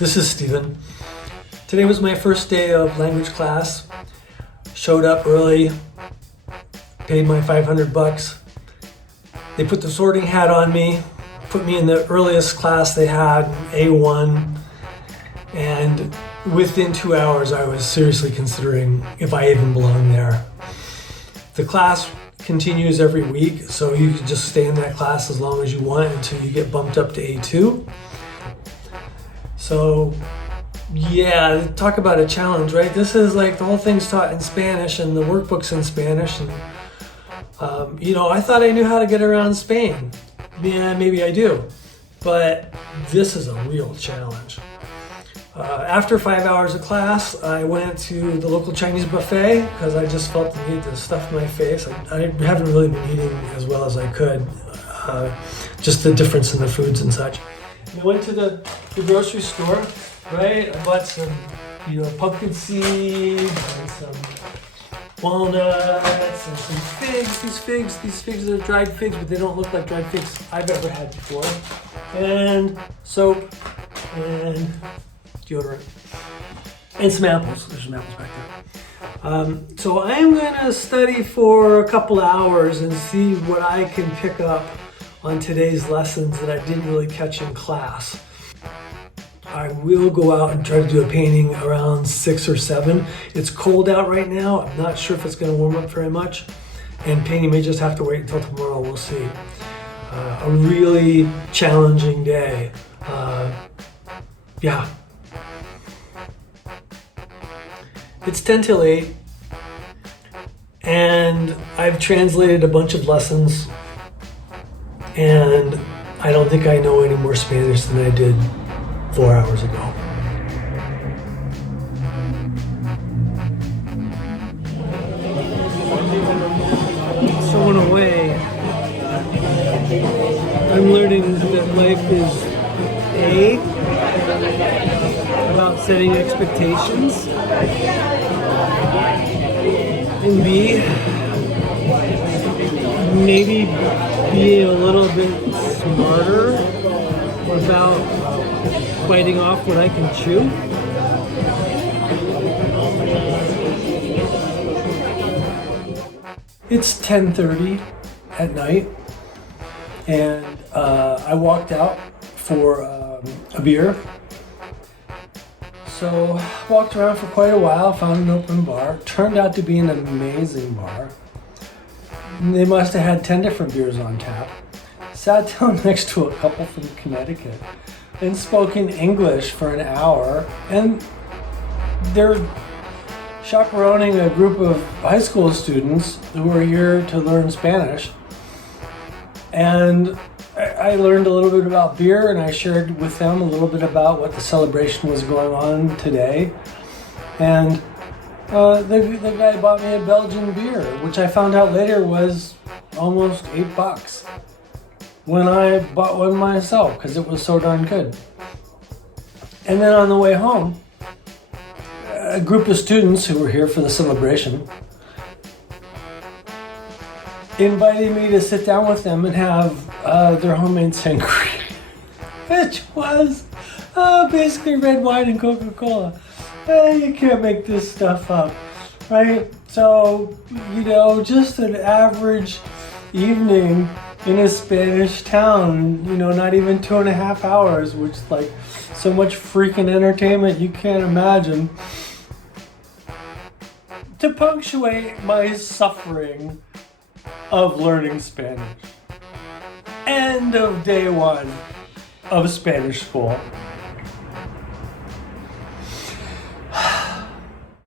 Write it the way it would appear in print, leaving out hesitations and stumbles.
This is Steven. Today was my first day of language class. Showed up early, paid my $500. They put the sorting hat on me, put me in the earliest class they had, A1, and within 2 hours I was seriously considering if I even belong there. The class continues every week, so you can just stay in that class as long as you want until you get bumped up to A2. So yeah, talk about a challenge, right? This is like the whole thing's taught in Spanish and the workbook's in Spanish. And I thought I knew how to get around Spain. Yeah, maybe I do, but this is a real challenge. After 5 hours of class, I went to the local Chinese buffet because I just felt the need to stuff my face. I haven't really been eating as well as I could, just the difference in the foods and such. I went to the grocery store, right? I bought some, pumpkin seeds and some walnuts and some figs. These figs are dried figs, but they don't look like dried figs I've ever had before. And soap and deodorant and some apples. There's some apples back there. So I'm gonna study for a couple hours and see what I can pick up on today's lessons that I didn't really catch in class. I will go out and try to do a painting around 6 or 7. It's cold out right now. I'm not sure if it's going to warm up very much, and painting may just have to wait until tomorrow. We'll see. A really challenging day. Yeah. It's 10 till 8, and I've translated a bunch of lessons, and I don't think I know any more Spanish than I did 4 hours ago. So in a way, I'm learning that life is A, about setting expectations, and B, maybe being a little bit smarter about biting off what I can chew. It's 10:30 at night, and I walked out for a beer. So walked around for quite a while, found an open bar. Turned out to be an amazing bar. They must have had 10 different beers on tap. Sat down next to a couple from Connecticut and spoke in English for an hour, and they're chaperoning a group of high school students who are here to learn Spanish. And I learned a little bit about beer, and I shared with them a little bit about what the celebration was going on today. And the guy bought me a Belgian beer, which I found out later was almost $8 when I bought one myself because it was so darn good. And then on the way home, a group of students who were here for the celebration invited me to sit down with them and have their homemade sangria, which was basically red wine and Coca-Cola. You can't make this stuff up, right? So, just an average evening in a Spanish town, not even 2.5 hours, which is like so much freaking entertainment you can't imagine, to punctuate my suffering of learning Spanish. End of day 1 of Spanish school.